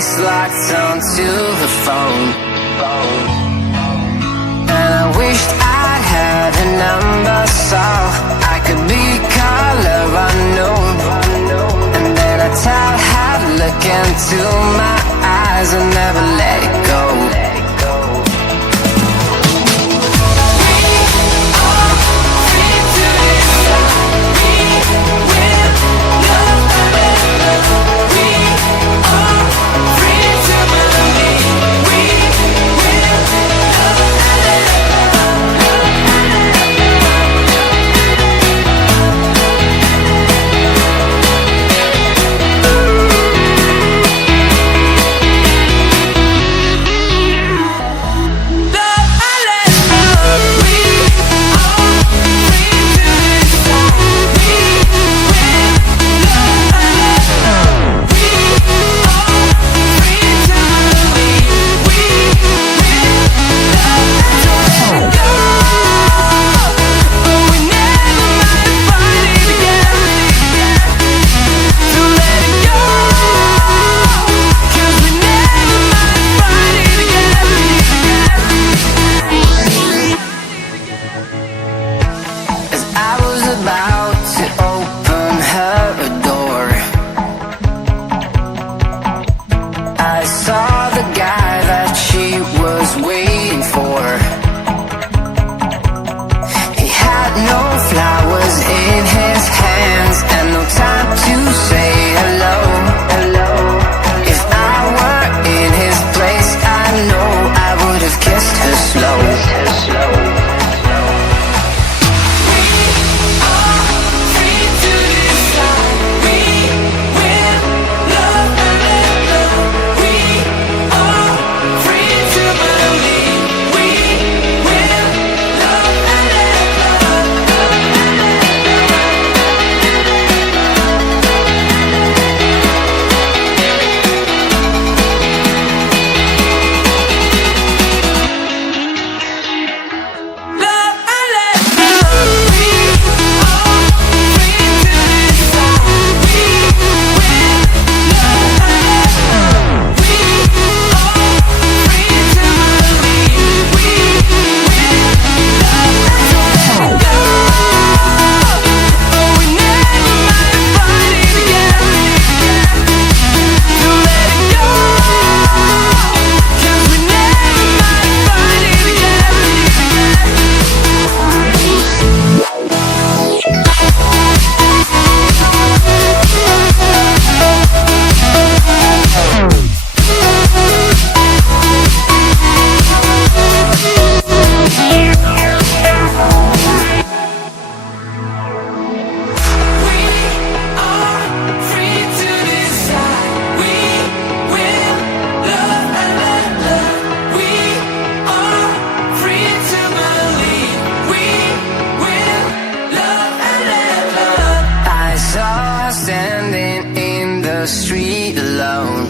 face locked onto the phone. And I wished I'd had a number so I could be color unknown. And then I tell her to look into my eyes and never let it go. About to open her door, I saw the guy that she was waiting for. He had no flowers in his hands and no time to say hello. If I were in his place, I know I would have kissed her slow. Standing in the street alone.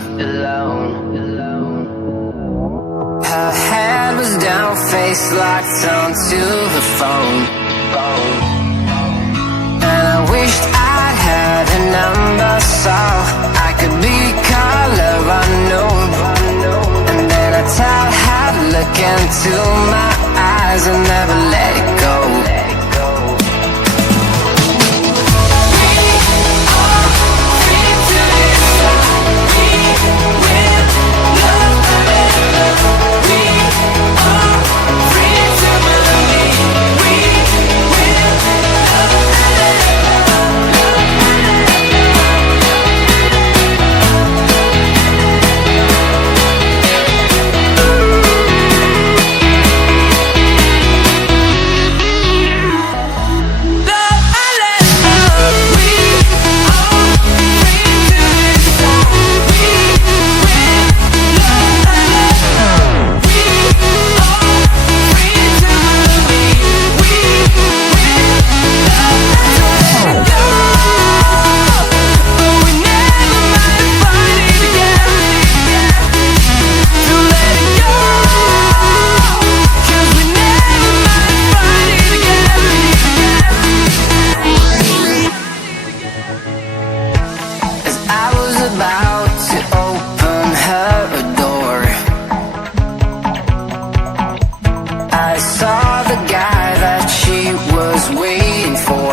Her head was down, face locked onto the phone. And I wished I'd had a number so I could be color unknown. And then I tell her to look into my eyes and never let it go. saw the guy that she was waiting for.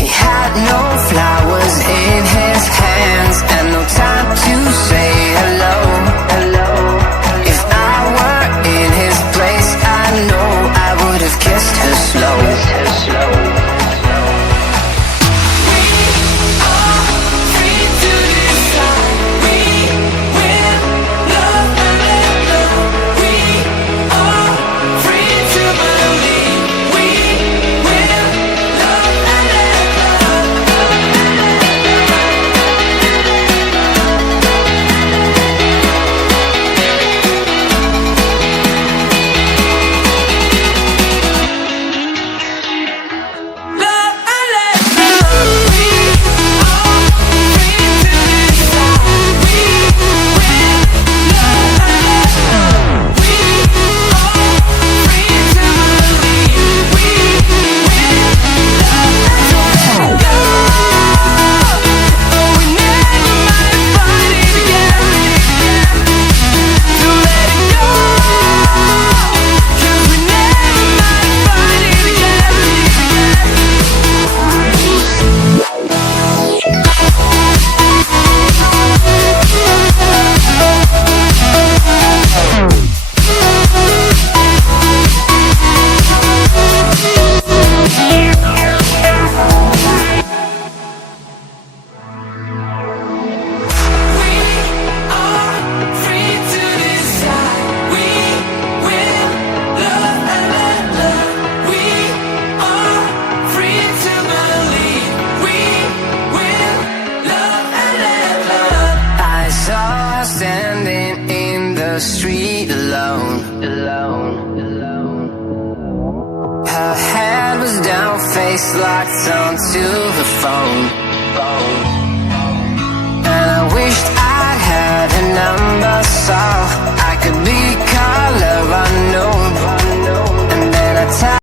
He had no flowers in his hands and no time to say hello. If I were in his place, I know I would have kissed her slow. Standing in the street alone. Her head was down, face locked onto the phone. And I wished I'd had her number so I could be color unknown. And then I